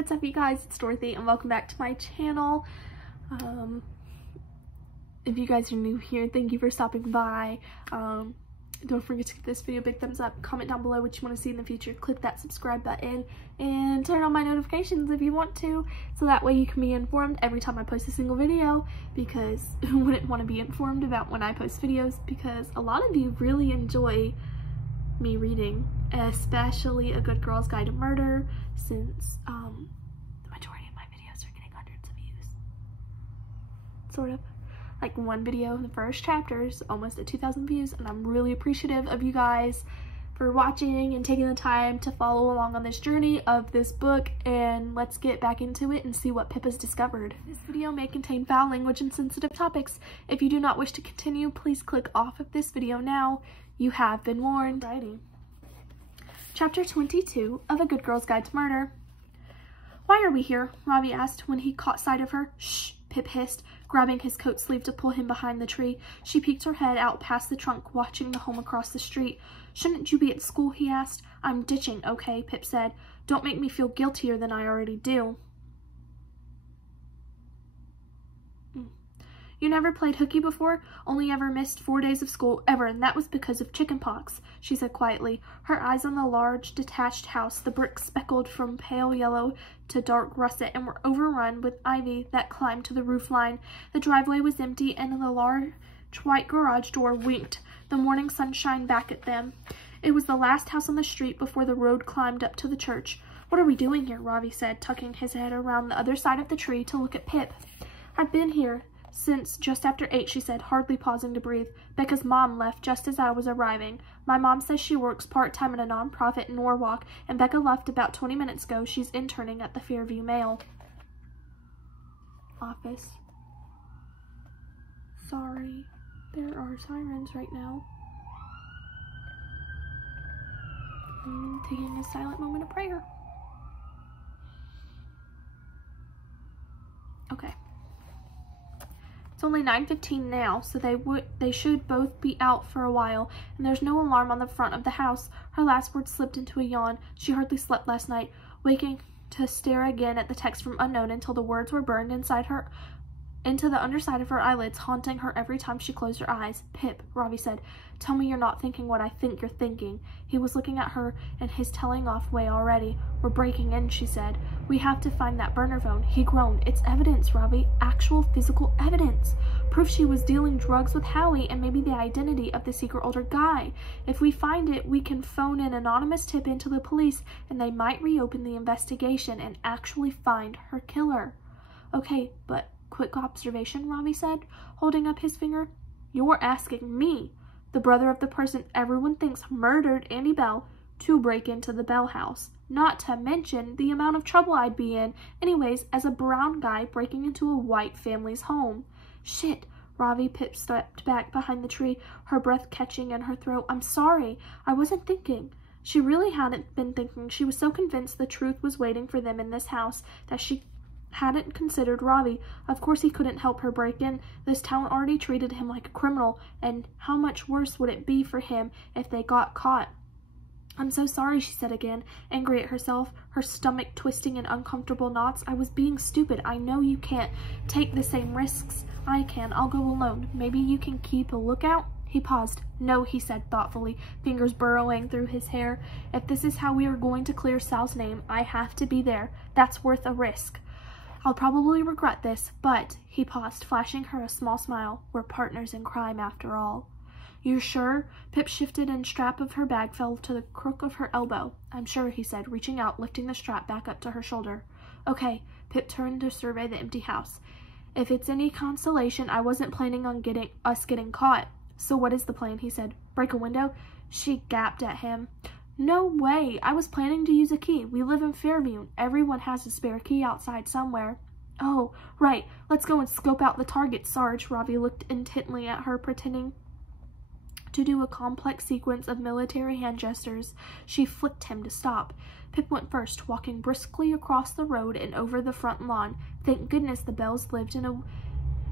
what's up you guys? It's Dorothy and welcome back to my channel. If you guys are new here, thank you for stopping by. Don't forget to give this video a big thumbs up, comment down below what you want to see in the future, click that subscribe button, and turn on my notifications if you want to, so that way you can be informed every time I post a single video, because who wouldn't want to be informed about when I post videos, because a lot of you really enjoy me reading, especially A Good Girl's Guide to Murder, since the majority of my videos are getting hundreds of views. Sort of. Like one video in the first chapter is almost at 2,000 views, and I'm really appreciative of you guys for watching and taking the time to follow along on this journey of this book, and let's get back into it and see what Pip has discovered. This video may contain foul language and sensitive topics. If you do not wish to continue, please click off of this video now. You have been warned. Writing. Chapter 22 of A Good Girl's Guide to Murder. "Why are we here?" Robbie asked when he caught sight of her. "Shh," Pip hissed, grabbing his coat sleeve to pull him behind the tree. She peeked her head out past the trunk, watching the home across the street. "Shouldn't you be at school?" he asked. "I'm ditching, okay," Pip said. "Don't make me feel guiltier than I already do." "You never played hooky before?" "Only ever missed 4 days of school ever, and that was because of chickenpox," she said quietly, her eyes on the large, detached house. The bricks speckled from pale yellow to dark russet and were overrun with ivy that climbed to the roof line. The driveway was empty, and the large white garage door winked the morning sunshine back at them. It was the last house on the street before the road climbed up to the church. "What are we doing here?" Robbie said, tucking his head around the other side of the tree to look at Pip. "I've been here since just after 8, she said, hardly pausing to breathe. "Becca's mom left just as I was arriving. My mom says she works part-time at a non-profit in Norwalk, and Becca left about 20 minutes ago. She's interning at the Fairview Mail office." "Sorry, there are sirens right now." Taking a silent moment of prayer. Okay. It's only 9:15 now, so they should both be out for a while, and there's no alarm on the front of the house. Her last words slipped into a yawn. She hardly slept last night, waking to stare again at the text from unknown until the words were burned into the underside of her eyelids, haunting her every time she closed her eyes. "Pip," Robbie said, "tell me you're not thinking what I think you're thinking." He was looking at her in his telling off way already. "We're breaking in," she said. "We have to find that burner phone." He groaned. "It's evidence, Robbie. Actual physical evidence. Proof she was dealing drugs with Howie, and maybe the identity of the secret older guy. If we find it, we can phone an anonymous tip into the police, and they might reopen the investigation and actually find her killer." "Okay, but quick observation," Robbie said, holding up his finger. "You're asking me, the brother of the person everyone thinks murdered Andy Bell, to break into the Bell house. Not to mention the amount of trouble I'd be in, anyways, as a brown guy breaking into a white family's home." "Shit." Robbie. Pip stepped back behind the tree, her breath catching in her throat. "I'm sorry. I wasn't thinking." She really hadn't been thinking. She was so convinced the truth was waiting for them in this house that she hadn't considered Robbie. Of course he couldn't help her break in. This town already treated him like a criminal, and how much worse would it be for him if they got caught? "I'm so sorry," she said again, angry at herself, her stomach twisting in uncomfortable knots. "I was being stupid. I know you can't take the same risks I can. I'll go alone. Maybe you can keep a lookout?" He paused. "No," he said thoughtfully, fingers burrowing through his hair. "If this is how we are going to clear Sal's name, I have to be there. That's worth a risk. I'll probably regret this, but," he paused, flashing her a small smile, "we're partners in crime after all." "You're sure?" Pip shifted and strap of her bag fell to the crook of her elbow. "I'm sure," he said, reaching out, lifting the strap back up to her shoulder. "Okay." Pip turned to survey the empty house. "If it's any consolation, I wasn't planning on getting caught." "So what is the plan?" he said. "Break a window?" She gaped at him. "No way. I was planning to use a key. We live in Fairview. Everyone has a spare key outside somewhere." "Oh, right. Let's go and scope out the target, Sarge." Robbie looked intently at her, pretending to do a complex sequence of military hand gestures. She flicked him to stop. Pip went first, walking briskly across the road and over the front lawn. Thank goodness the Bells lived in a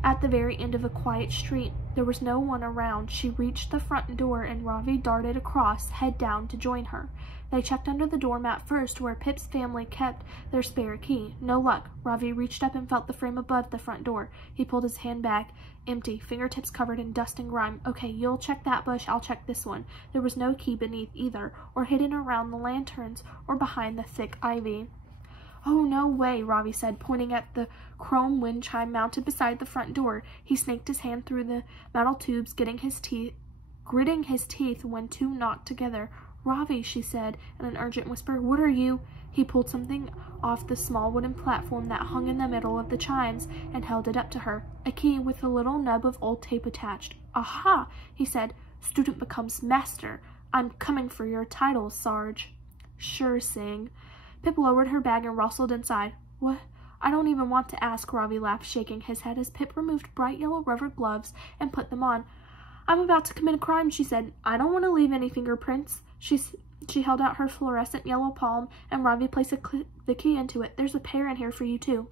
at the very end of a quiet street. There was no one around. She reached the front door and Ravi darted across, head down, to join her. They checked under the doormat first, where Pip's family kept their spare key. No luck. Ravi reached up and felt the frame above the front door. He pulled his hand back. Empty, fingertips covered in dust and grime. Okay, you'll check that bush, I'll check this one. There was no key beneath either, or hidden around the lanterns, or behind the thick ivy. Oh, no way, Ravi said, pointing at the chrome wind chime mounted beside the front door. He snaked his hand through the metal tubes, gritting his teeth when two knocked together. Ravi, she said in an urgent whisper, what are you? He pulled something off the small wooden platform that hung in the middle of the chimes and held it up to her. A key with a little nub of old tape attached. Aha, he said. Student becomes master. I'm coming for your title, Sarge. Sure, Sing. Pip lowered her bag and rustled inside. What? I don't even want to ask, Ravi laughed, shaking his head as Pip removed bright yellow rubber gloves and put them on. I'm about to commit a crime, she said. I don't want to leave any fingerprints. She held out her fluorescent yellow palm, and Ravi placed the key into it. There's a pair in here for you, too.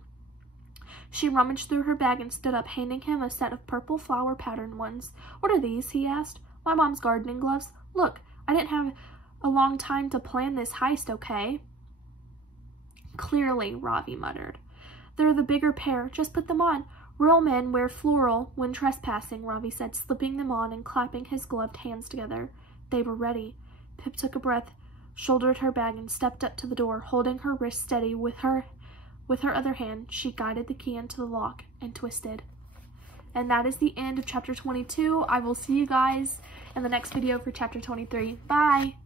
She rummaged through her bag and stood up, handing him a set of purple flower-patterned ones. What are these? He asked. My mom's gardening gloves. Look, I didn't have a long time to plan this heist, okay? Clearly, Ravi muttered. They're the bigger pair. Just put them on. Real men wear floral when trespassing, Ravi said, slipping them on and clapping his gloved hands together. They were ready. Pip took a breath, shouldered her bag, and stepped up to the door. Holding her wrist steady with her other hand, she guided the key into the lock and twisted. And that is the end of chapter 22. I will see you guys in the next video for chapter 23. Bye!